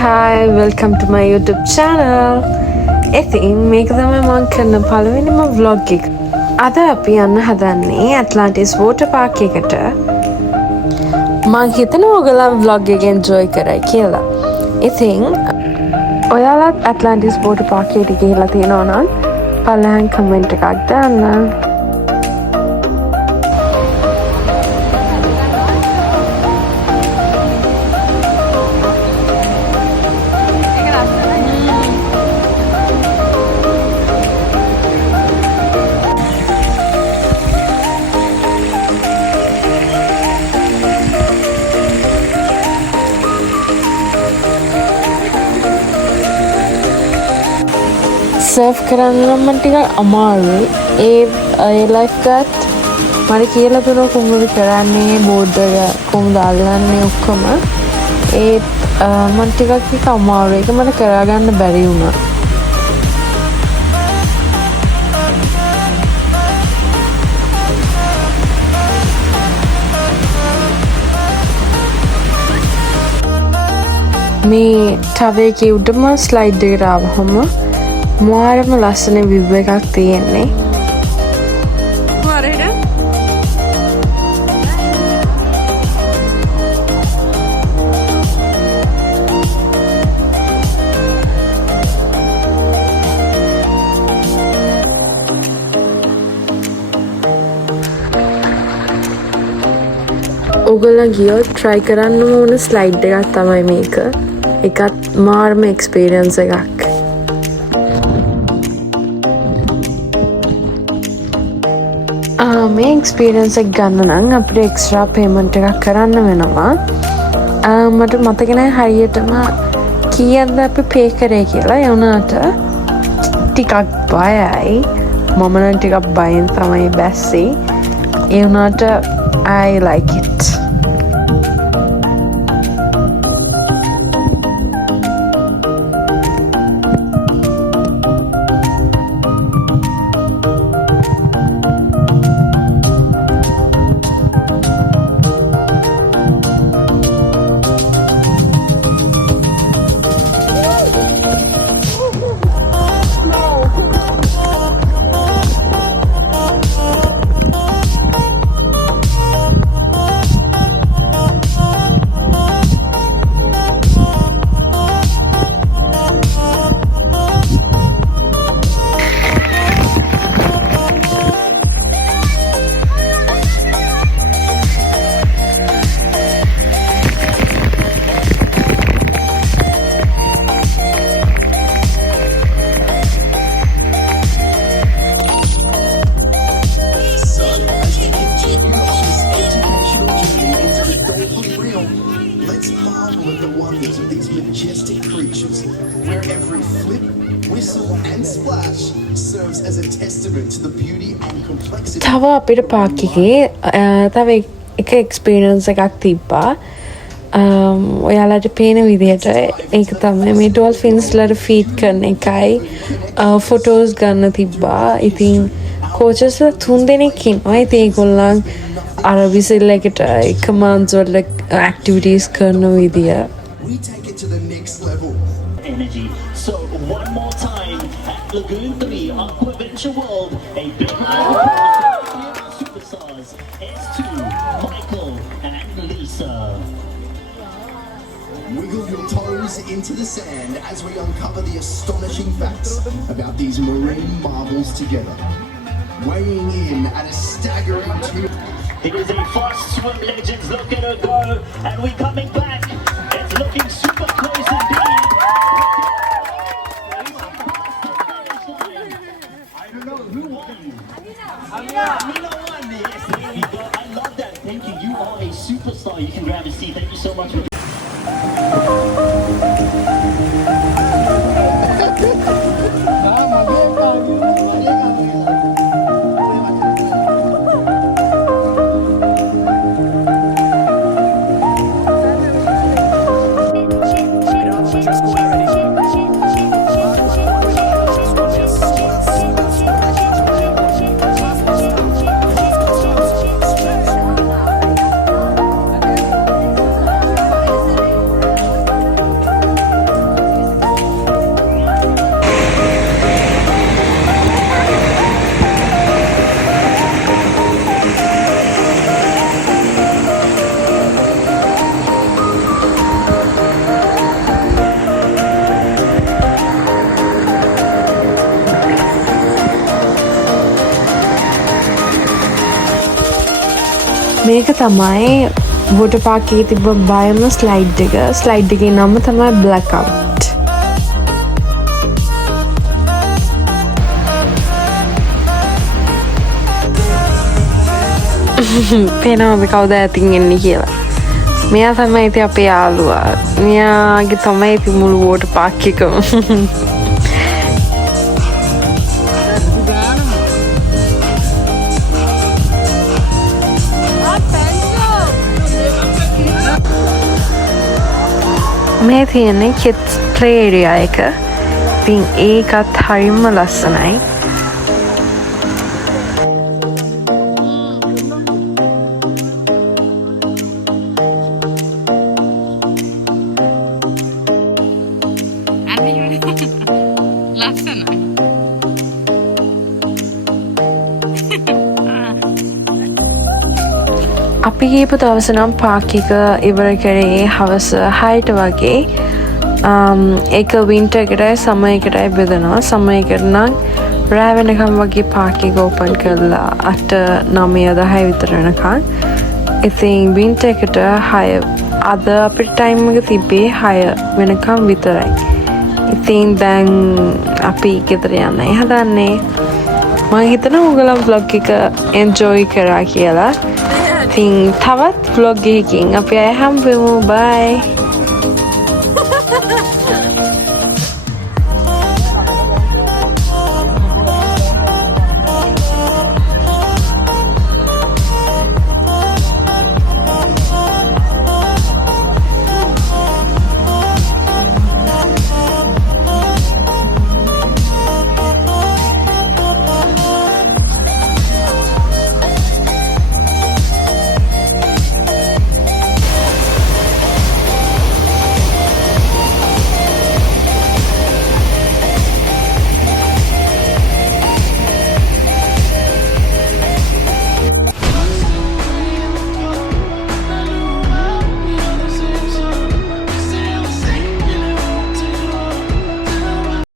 hi, welcome to my YouTube channel. ඉතින් මේක තමයි මම කරන පළවෙනිම vlog එක. අද අපි යන්න හදන්නේ ඇට්ලාන්ටිස් වෝටර් පාක් එකට. මම හිතනවා ඔයගොල්ලෝ vlog එක enjoy කරයි කියලා. ඉතින් ඔයාලත් ඇට්ලාන්ටිස් වෝටර් පාක් එකට ගිහිල්ලා තියෙනවා නම් පළවෙනි කමෙන්ට් එකක් දාන්න. සර්ෆ් කරන්න නම් මට ටිකක් අමාරුයි. ඒ ලයිෆ් ගාඩ් මට කියලා දුන්නා කොහොමද කරන්නේ, බෝඩ් එක කොහොමද අල්ලන්නේ ඔක්කොම. මට ටිකක් අමාරුයි. ඒක මට කරගන්න බැරි වුණා. මේ ටවර් එකේ උඩම ස්ලයිඩ් එකට ආවහම මාරම ලස්සන විව් එකක් තියෙන්නේ. ඔයගොල්ලෝ ගියොත් try කරන්නම ඕන ස්ලයිඩ් එකක් තමයි මේක. ඒකත් මාරම එක්ස්පීරියන්ස් එකක්. මේ එක්ස්පීරියන්ස් එක ගන්න නම් අපිට එක්ස්ට්‍රා පේමන්ට් එකක් කරන්න වෙනවා. මට මතක නැහැ හරියටම කීයක්ද අපි පේ කරේ කියලා. ඒ වුණාට ටිකක් බයයි. මම නම් ටිකක් බයෙන් තමයි බැස්සේ. ඒ වුණාට I like it. තව අපිට පාක් එකේ තව එක එක්ස්පීරියන්ස් එකක් තිබ්බා. ඔයාලට පේන විදිහට ඒක තමයි මේ ඩොල්ෆින්ස්ලට ෆීඩ් කරන එකයි ෆොටෝස් ගන්න තිබ්බා. ඉතින් කෝචස්ලා 3 දෙනෙක් ඉන්නවා. ඉතින් ඒගොල්ලන් අර විසිල් එකට එකම අන්සර්ල ඇක්ටිවිටීස් කරන විදිය. So one more time at Lagoon 3 Aquaventure World, a big round of applause for superstars S2, Michael and Lisa. Wiggle your toes into the sand as we uncover the astonishing facts about these marine marvels together. Weighing in at a staggering 2. It is a fast swim, legends. Look at her go, and we're coming back. It's looking super close indeed. Amina won. Yes, there we go. I love that. Thank you. You are a superstar. You can grab a seat. Thank you so much for මේක තමයි water Park එකේ තිබ්බ බයම ස්ලයිඩ් එක. ස්ලයිඩ් එකේ නම තමයි බ්ලැක්අවුට්. පේනවද කවුද ඇතින් එන්නේ කියලා? මෙයා තමයි ඉතින් අපේ යාළුවා. මෙයාගේ තමයි ඉතින් මුළු වෝටර් පාක් එකම. මේ තියෙන්නේ kids play area එක. ඉතින් ඒකත් හරිම ලස්සනයි. අපි ගියපු දවස නම් පාක් එක ඉවර කරේ හවස 6ට වගේ. ඒක වින්ටර් එකටයි සමර් එකටයි බෙදනවා. සමර් එකට නම් රෑ වෙනකම් වගේ පාක් එක ඕපන් කරලා 8 9 10 විතර වෙනකම්. ඉතින් වින්ටර් එකට 6 අද අපිට ටයිම් එක තිබ්බේ 6 වෙනකම් විතරයි. ඉතින් දැන් අපි ගෙදර යන්නයි හදන්නේ. මම හිතනවා ඔයගොල්ලෝ vlog එක enjoy කරා කියලා. ඉතින් තවත් vlog එකකින් අපි ආයෙ හම්බෙමු. bye.